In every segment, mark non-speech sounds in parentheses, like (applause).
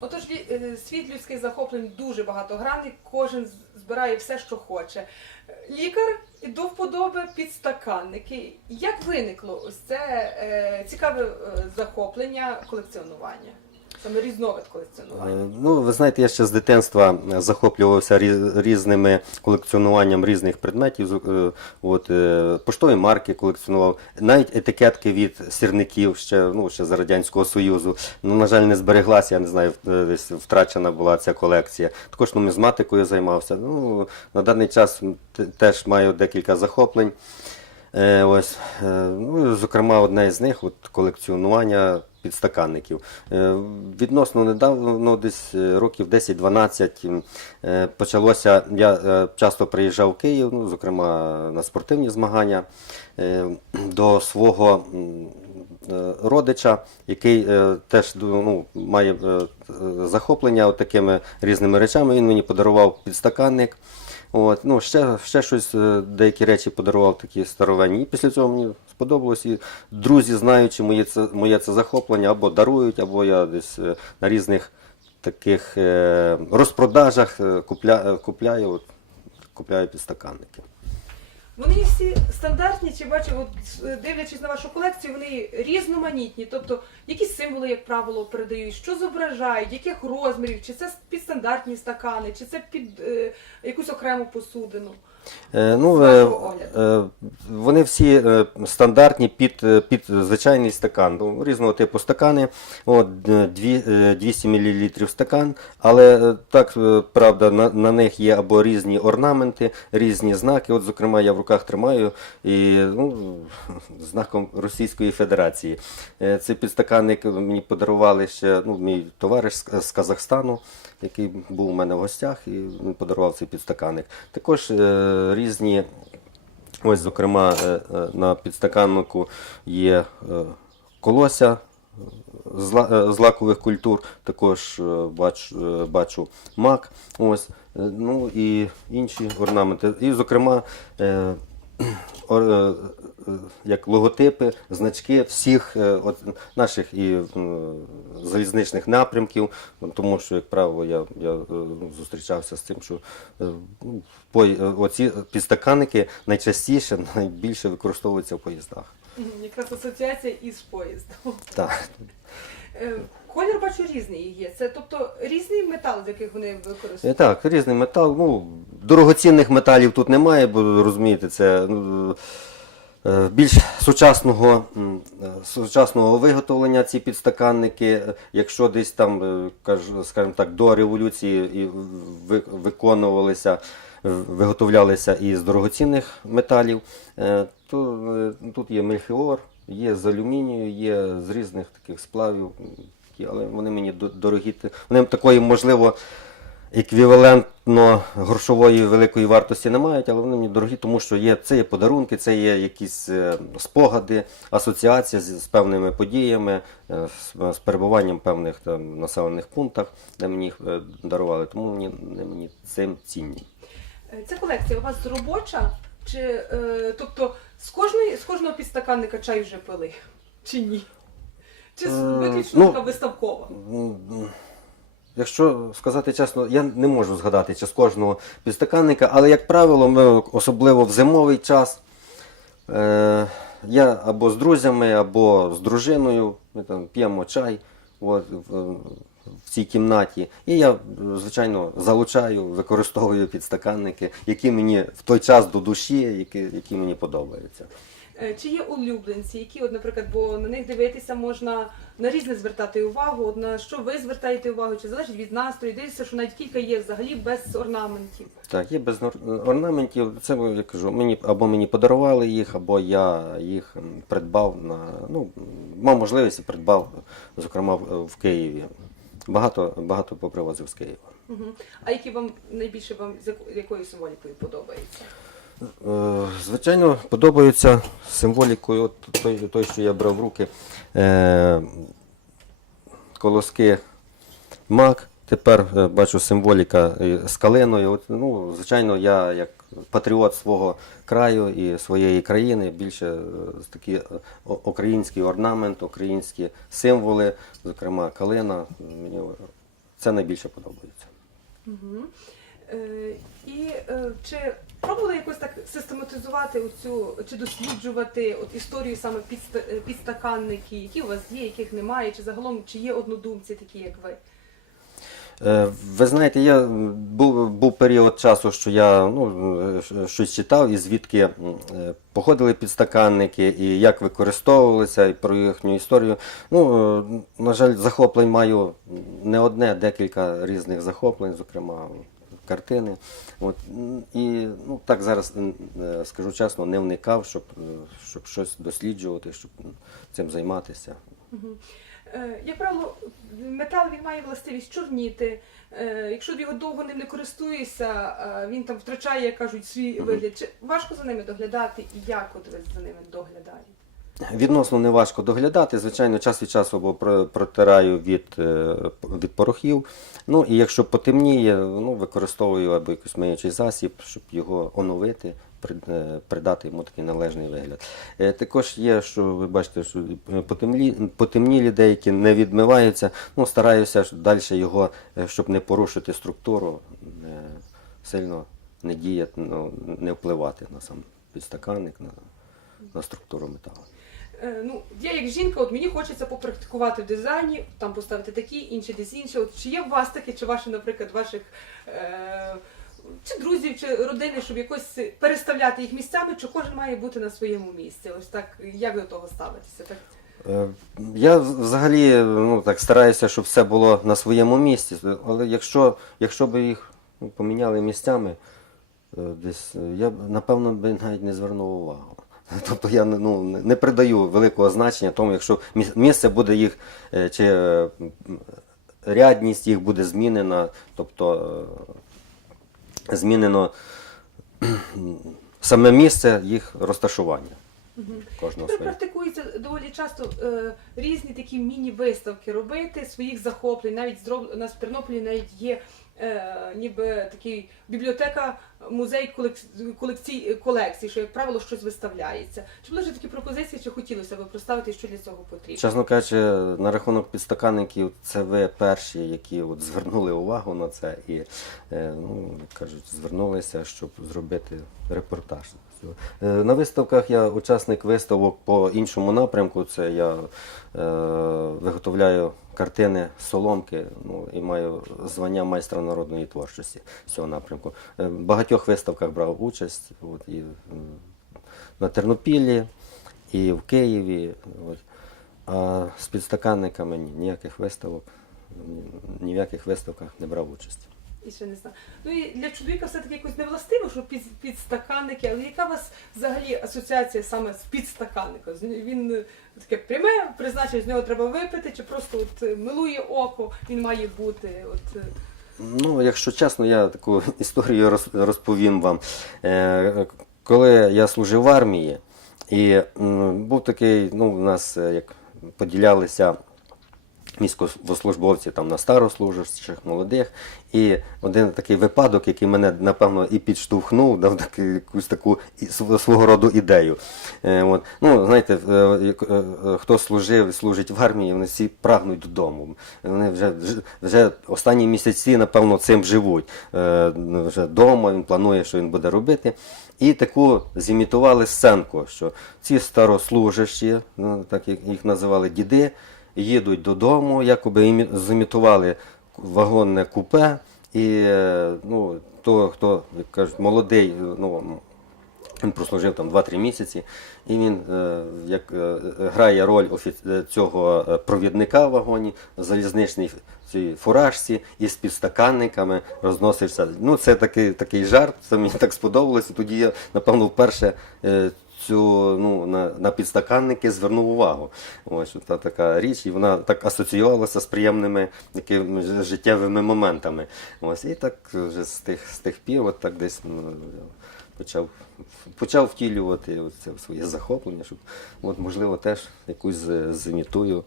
Отож, е, світ людських захоплень дуже багатогранний, кожен збирає все, що хоче. Лікар до вподоби підстаканники. Як виникло ось це е, цікаве е, захоплення колекціонування? Саме різновид колекціонування. Е, Ну, ви знаєте, я ще з дитинства е, захоплювався різними колекціонуванням різних предметів. Е, От, поштові марки колекціонував, навіть етикетки від сірників ще, ну, ще з Радянського Союзу. Ну, на жаль, не збереглася, я не знаю, десь втрачена була ця колекція. Також нумізматикою займався. Ну, на даний час теж маю декілька захоплень. Ось, ну, зокрема, одне із них от, колекціонування підстаканників. Е, відносно недавно, десь е, років 10-12, е, почалося. Я часто приїжджав в Київ, ну, зокрема на спортивні змагання, до свого родича, який теж ну, має захоплення такими різними речами. Він мені подарував підстаканник. От, ну, ще, ще щось, е, деякі речі подарував такі старовинні. І після цього мені сподобалось. І друзі, знаючи моє це, моє це захоплення, або дарують, або я десь е, на різних таких е, розпродажах купля, купляю, от, купляю підстаканники. Вони всі стандартні, чи бачу, от е, дивлячись на вашу колекцію, вони різноманітні. Тобто, які символи, як правило, передають, що зображають, яких розмірів, чи це підстандартні стакани, чи це під е, якусь окрему посудину. Е, ну, е, е, вони всі стандартні під, під звичайний стакан. Ну, різного типу стакани. От, е, дві- е, 200 мл стакан. Але так, правда, на, на них є або різні орнаменти, різні знаки. От, зокрема, я в руках тримаю і ну, (laughs) знаком Російської Федерації. Цей підстаканник мені подарували ще ну, мій товариш з, з Казахстану, який був у мене в гостях і подарував цей підстаканник. Також різні, ось, зокрема, е, е, на підстаканнику є е, колося. З, ла- з лакових культур також бачу бачу мак, ось, ну і інші орнаменти. І, зокрема, як логотипи, значки всіх е, от, наших і е, залізничних напрямків, тому що, як правило, я, я е, зустрічався з тим, що е, ну, е, оці підстаканники найчастіше, (laughs) найбільше використовуються в поїздах. Якраз асоціація із поїздом. Так. Е, Колір бачу різний є. Це тобто різний метал, з яких вони Е, використовують. Так, різний метал. Ну, дорогоцінних металів тут немає, бо розумієте, це ну, е, більш сучасного, е, сучасного виготовлення ці підстаканники. Е, Якщо десь там, е, скажімо так, до революції і виконувалися, е, виготовлялися із дорогоцінних металів, е, то е, тут є мельхіор, є з алюмінію, є з різних таких сплавів. Але вони мені дорогі. Вони такої, можливо, еквівалентно грошової великої вартості не мають, але вони мені дорогі, тому що є, це є подарунки, це є якісь е, спогади, асоціація з, з певними подіями, е, з, з перебуванням певних там, населених пунктах, де мені їх е, дарували. Тому мені, мені цим цінні. Ця колекція у вас робоча? Чи тобто з кожної з кожного підстаканника чай вже пили? Чи ні? Чи з- Е, виключно ну, така виставкова? М, Якщо сказати чесно, я не можу згадати чи з кожного підстаканника, але, як правило, ми особливо в зимовий час. Е, я або з друзями, або з дружиною, ми там п'ємо чай от, в, в цій кімнаті. І я, звичайно, залучаю, використовую підстаканники, які мені в той час до душі, які, які мені подобаються. Е, Чи є улюбленці, які, от, наприклад, бо на них дивитися можна на різне звертати увагу, от на що ви звертаєте увагу, чи залежить від настрою, дивіться, що навіть кілька є взагалі без орнаментів. Так, є без орнаментів. Це я кажу, мені або мені подарували їх, або я їх придбав на ну мав можливість і придбав, зокрема в Києві. Багато багато попривозив з Києва. Угу. А які вам найбільше вам якою символікою подобається? Е, Звичайно, подобаються символікою, от той, той, що я брав в руки. Е, колоски мак. Тепер е, бачу символіка е, з калиною. От, ну, звичайно, я як патріот свого краю і своєї країни більше е, такі український орнамент, українські символи, зокрема калина. Мені це найбільше подобається. Угу. Е, і е, чи пробували якось так систематизувати оцю, чи досліджувати от історію саме підста, підстаканників, які у вас є, яких немає, чи загалом чи є однодумці такі, як ви? Е, Ви знаєте, я був, був період часу, що я ну, е, щось читав, і звідки е, походили підстаканники, і як використовувалися, і про їхню історію. Ну, на жаль, захоплень маю не одне, декілька різних захоплень, зокрема картини. От, і ну, так зараз скажу чесно, не вникав, щоб, щоб щось досліджувати, щоб цим займатися. Е, як правило, метал він має властивість чорніти. Е, якщо його довго ним не користуєшся, е, він там втрачає, як кажуть, свій вигляд. Чи важко за ними доглядати і як от ви за ними доглядаєте? Відносно не важко доглядати. Звичайно, час від часу або про- протираю від, від порохів. Ну і якщо потемніє, ну, використовую або якийсь миючий засіб, щоб його оновити, придати йому такий належний вигляд. Е, Також є, що ви бачите, що е, потемлі, потемнілі деякі не відмиваються. Ну, стараюся далі його, е, щоб не порушити структуру, сильно не діяти, ну, не впливати на сам підстаканник, на, на структуру металу. Е, ну, я як жінка, от мені хочеться попрактикувати в дизайні, там поставити такі, інші десь інші. От чи є у вас таке, чи ваші, наприклад, ваших е, чи друзів, чи родини, щоб якось переставляти їх місцями, чи кожен має бути на своєму місці? Ось так, як до того ставитися? Так? Е, Я взагалі ну, так, стараюся, щоб все було на своєму місці. Але якщо, якщо б їх ну, поміняли місцями, е, десь, е, я б напевно би навіть не звернув увагу. (laughs) Тобто я ну, не придаю великого значення тому, якщо місце буде їх, чи рядність їх буде змінена, тобто змінено саме місце їх розташування кожного Тепер практикується доволі часто е, різні такі міні-виставки робити своїх захоплень. Навіть зроб... у нас в Тернополі навіть є е, ніби такий бібліотека, музей колекцій, колекцій, що, як правило, щось виставляється. Чи були вже такі пропозиції, чи хотілося б представити, що для цього потрібно? Чесно кажучи, на рахунок підстаканників, це ви перші, які от звернули увагу на це і е, ну, кажуть, звернулися, щоб зробити репортаж. Цього. Е, На виставках я учасник виставок по іншому напрямку. Це я е, виготовляю картини соломки ну, і маю звання майстра народної творчості з цього напрямку. Е, В багатьох виставках брав участь. От, і, на Тернопіллі, і в Києві. От. А з підстаканниками ні, ніяких виставок, ні в яких виставках не брав участь. І ще не знаю. Ну і для чоловіка все-таки якось не властиво, що під, підстаканники, але яка у вас взагалі асоціація саме з підстаканником? Він е, таке пряме призначення, з нього треба випити, чи просто от е, милує око, він має бути. От, е, Ну, якщо чесно, я таку (laughs) історію роз- розповім вам. Е, Коли я служив в армії, і м, був такий, ну, у нас як поділялися міськовослужбовці там на старослужащих, молодих. І один такий випадок, який мене напевно і підштовхнув, дав таку, якусь таку свого роду ідею. Е, от. Ну, знаєте, е, е, е, хто служив, служить в армії, вони всі прагнуть додому. Вони вже, вже, останні місяці, напевно, цим живуть. Е, ну, вже вдома він планує, що він буде робити. І таку зімітували сценку, що ці старослужащі, ну, так їх називали діди, їдуть додому, якоби імі- зімітували вагонне купе, і е, ну, то, хто, як кажуть, молодий, ну, він прослужив там 2-3 місяці, і він е, як, е, грає роль е, цього е, провідника в вагоні, залізничній цій фуражці із підстаканниками розносився. Ну, це такий, такий жарт, це мені так сподобалося. Тоді я, напевно, вперше е, цю ну, на, на підстаканники звернув увагу. Ось та така річ, і вона так асоціювалася з приємними такими життєвими моментами. Ось, і так вже з тих, з тих пір, от так десь ну, почав, почав втілювати це своє захоплення, щоб от, можливо теж якусь зімітую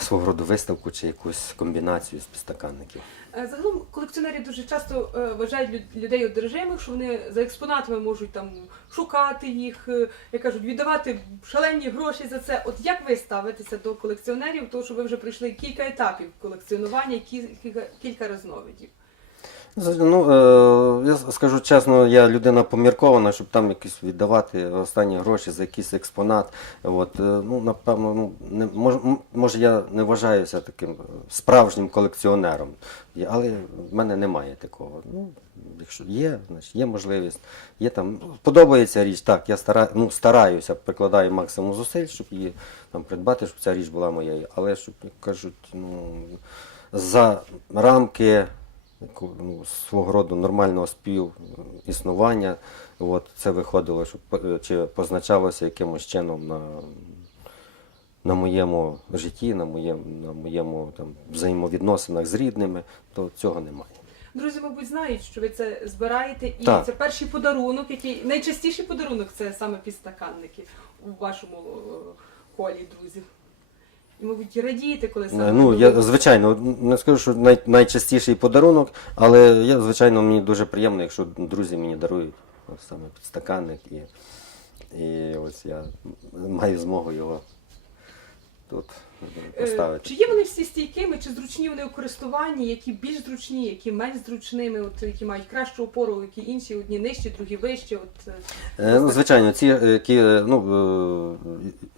свого роду виставку чи якусь комбінацію з підстаканників. Е, Загалом колекціонери дуже часто е, вважають люд- людей одержимих, що вони за експонатами можуть там шукати їх, е, як кажуть, віддавати шалені гроші за це. От як ви ставитеся до колекціонерів, тому що ви вже пройшли кілька етапів колекціонування, кі- кілька, кілька різновидів. Ну, е, я скажу чесно, я людина поміркована, щоб там якісь віддавати останні гроші за якийсь експонат. От, е, ну, напевно, ну, не, мож, може я не вважаюся таким е, справжнім колекціонером, але в мене немає такого. Ну, якщо є, значить є можливість. Є там, подобається річ, так, я стара, ну, стараюся, прикладаю максимум зусиль, щоб її там, придбати, щоб ця річ була моєю. Але щоб, кажуть, ну, за рамки ну, свого роду нормального спів існування. От, це виходило, щоб чи позначалося якимось чином на, на моєму житті, на моєму, на моєму там, взаємовідносинах з рідними, то цього немає. Друзі, мабуть, знають, що ви це збираєте, і Так. це перший подарунок, який найчастіший подарунок це саме підстаканники у вашому е, колі друзів. І, мабуть, радієте, коли саме Ну, я, звичайно, не скажу, що най, найчастіший подарунок, але я, звичайно, мені дуже приємно, якщо друзі мені дарують саме підстаканник. І, і ось я маю змогу його тут Е, поставити. Чи є вони всі стійкими, чи зручні вони у користуванні, які більш зручні, які менш зручними, от які мають кращу опору, які інші, одні нижчі, другі вищі. От, е, Е, Ну, звичайно, ці, які, ну,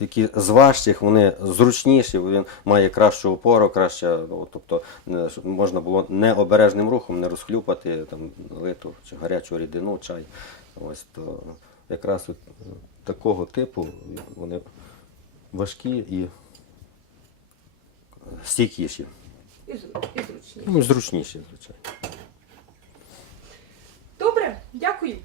які з важчих, вони зручніші, він має кращу опору, краще, ну, тобто щоб можна було необережним рухом не розхлюпати там, литу чи гарячу рідину, чай. Ось, то якраз от такого типу вони важкі і стійкіші. і, зру- і зручні. Ну, зручніші, звичайно. Добре, дякую.